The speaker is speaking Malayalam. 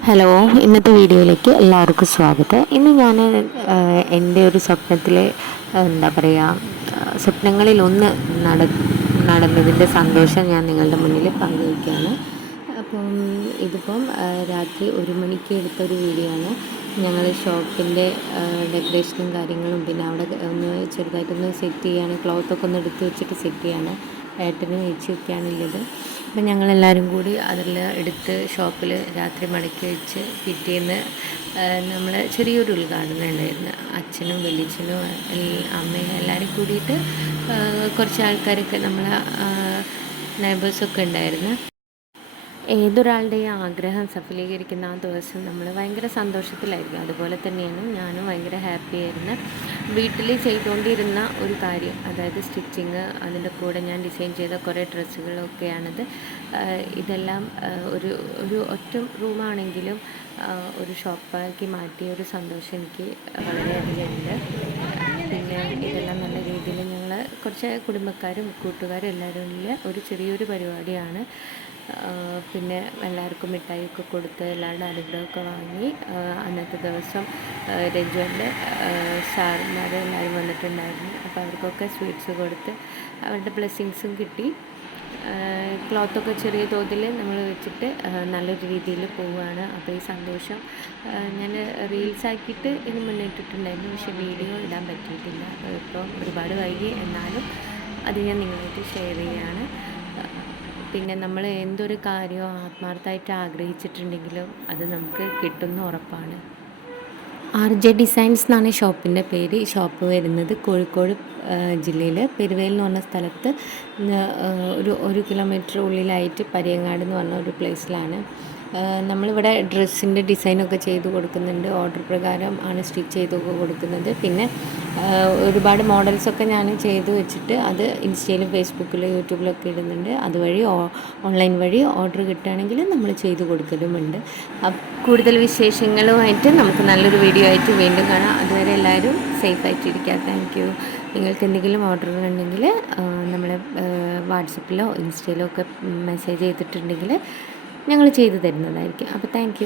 ഹലോ ഇന്നത്തെ വീഡിയോയിലേക്ക് എല്ലാവർക്കും സ്വാഗതം. ഇന്ന് ഞാൻ എന്റെ ഒരു സ്വപ്നത്തിലെ എന്താ പറയുക സ്വപ്നങ്ങളിൽ ഒന്ന് നട നടന്നതിന്റെ സന്തോഷം ഞാൻ നിങ്ങളുടെ മുന്നിൽ പങ്കുവയ്ക്കുകയാണ് അപ്പം ഇതിപ്പം രാത്രി ഒരു മണിക്ക് എടുത്തൊരു വീഡിയോ ആണ്. ഞങ്ങൾ ഷോപ്പിന്റെ ഡെക്കറേഷനും കാര്യങ്ങളും പിന്നെ അവിടെ ഒന്ന് ചെറുതായിട്ടൊന്ന് സെറ്റ് ചെയ്യാണ് ക്ലോത്തൊക്കെ ഒന്ന് എടുത്ത് വെച്ചിട്ട് സെറ്റ് ചെയ്യാണ് ഏട്ടനും ചേച്ചിയൊക്കെയാണുള്ളത് അപ്പം ഞങ്ങളെല്ലാവരും കൂടി അതിൽ എടുത്ത് ഷോപ്പിൽ രാത്രി മടക്കി വെച്ച് പിറ്റേന്ന് നമ്മൾ ചെറിയൊരു ഉദ്ഘാടനം ഉണ്ടായിരുന്നു. അച്ഛനും വലിയച്ഛനും അമ്മയും എല്ലാവരും കൂടിയിട്ട് കുറച്ച് ആൾക്കാരൊക്കെ നമ്മളെ നെയബേഴ്സൊക്കെ ഉണ്ടായിരുന്നു. ഏതൊരാളുടെയും ആഗ്രഹം സഫലീകരിക്കുന്ന ആ ദിവസം നമ്മൾ ഭയങ്കര സന്തോഷത്തിലായിരിക്കും. അതുപോലെ തന്നെയാണ് ഞാനും ഭയങ്കര ഹാപ്പി ആയിരുന്നു. വീട്ടിൽ ചെയ്തുകൊണ്ടിരുന്ന ഒരു കാര്യം അതായത് സ്റ്റിച്ചിങ് അതിന്റെ കൂടെ ഞാൻ ഡിസൈൻ ചെയ്ത കുറേ ഡ്രസ്സുകളൊക്കെയാണിത്. ഇതെല്ലാം ഒരു ഒരു ഒറ്റ റൂമാണെങ്കിലും ഒരു ഷോപ്പാക്കി മാറ്റിയ ഒരു സന്തോഷം എനിക്ക് വളരെയധികം ഉണ്ട്. പിന്നെ ഇതെല്ലാം നല്ല രീതിയിൽ കുറച്ച് കുടുംബക്കാരും കൂട്ടുകാരും എല്ലാവരും ഒരു ചെറിയൊരു പരിപാടിയാണ്. പിന്നെ എല്ലാവർക്കും മിഠായിയൊക്കെ കൊടുത്ത് എല്ലാവരുടെ അനുഗ്രഹമൊക്കെ വാങ്ങി അന്നത്തെ ദിവസം രഞ്ജുവിന്റെ സാറുമാർ എല്ലാവരും വന്നിട്ടുണ്ടായിരുന്നു. അപ്പോൾ അവർക്കൊക്കെ സ്വീറ്റ്സ് കൊടുത്ത് അവരുടെ ബ്ലെസ്സിങ്സും കിട്ടി. ക്ലോത്തൊക്കെ ചെറിയ തോതിൽ നമ്മൾ വെച്ചിട്ട് നല്ലൊരു രീതിയിൽ പോവുകയാണ്. അപ്പോൾ ഈ സന്തോഷം ഞാൻ റീൽസ് ആക്കിയിട്ട് മുന്നേ ഇട്ടിട്ടുണ്ടായിരുന്നു. പക്ഷേ വീഡിയോ ഇടാൻ പറ്റിയിട്ടില്ല. ഇപ്പോൾ ഒരുപാട് വൈകി. എന്നാലും അത് ഞാൻ നിങ്ങളായിട്ട് ഷെയർ ചെയ്യുകയാണ് പിന്നെ നമ്മൾ എന്തൊരു കാര്യവും ആത്മാർത്ഥമായിട്ട് ആഗ്രഹിച്ചിട്ടുണ്ടെങ്കിലും അത് നമുക്ക് കിട്ടുന്ന ഉറപ്പാണ്. ആർ ജെ ഡിസൈൻസ് എന്നാണ് ഷോപ്പിന്റെ പേര്. ഷോപ്പ് വരുന്നത് കോഴിക്കോട് ജില്ലയിൽ പെരുവേൽ എന്ന് പറഞ്ഞ സ്ഥലത്ത് ഒരു ഒരു കിലോമീറ്റർ ഉള്ളിലായിട്ട് പരിയങ്ങാട് എന്ന് പറഞ്ഞ ഒരു പ്ലേസിലാണ് നമ്മളിവിടെ ഡ്രസ്സിന്റെ ഡിസൈനൊക്കെ ചെയ്ത് കൊടുക്കുന്നുണ്ട്. ഓർഡർ പ്രകാരം ആണ് സ്റ്റിച്ച് ചെയ്തൊക്കെ കൊടുക്കുന്നത്. പിന്നെ ഒരുപാട് മോഡൽസൊക്കെ ഞാൻ ചെയ്ത് വെച്ചിട്ട് അത് ഇൻസ്റ്റയിലും ഫേസ്ബുക്കിലും യൂട്യൂബിലൊക്കെ ഇടുന്നുണ്ട്. അതുവഴി ഓൺലൈൻ വഴി ഓർഡർ കിട്ടുകയാണെങ്കിൽ നമ്മൾ ചെയ്ത് കൊടുക്കലുമുണ്ട്. കൂടുതൽ വിശേഷങ്ങളുമായിട്ട് നമുക്ക് നല്ലൊരു വീഡിയോ ആയിട്ട് വീണ്ടും കാണാം. അതുവരെ എല്ലാവരും സേഫായിട്ടിരിക്കുക താങ്ക് യു നിങ്ങൾക്ക് എന്തെങ്കിലും ഓർഡർ ഉണ്ടെങ്കിൽ നമ്മളെ വാട്സപ്പിലോ ഇൻസ്റ്റയിലോ ഒക്കെ മെസ്സേജ് ചെയ്തിട്ടുണ്ടെങ്കിൽ ഞങ്ങൾ ചെയ്തു തരുന്നതായിരിക്കും. അപ്പോൾ താങ്ക്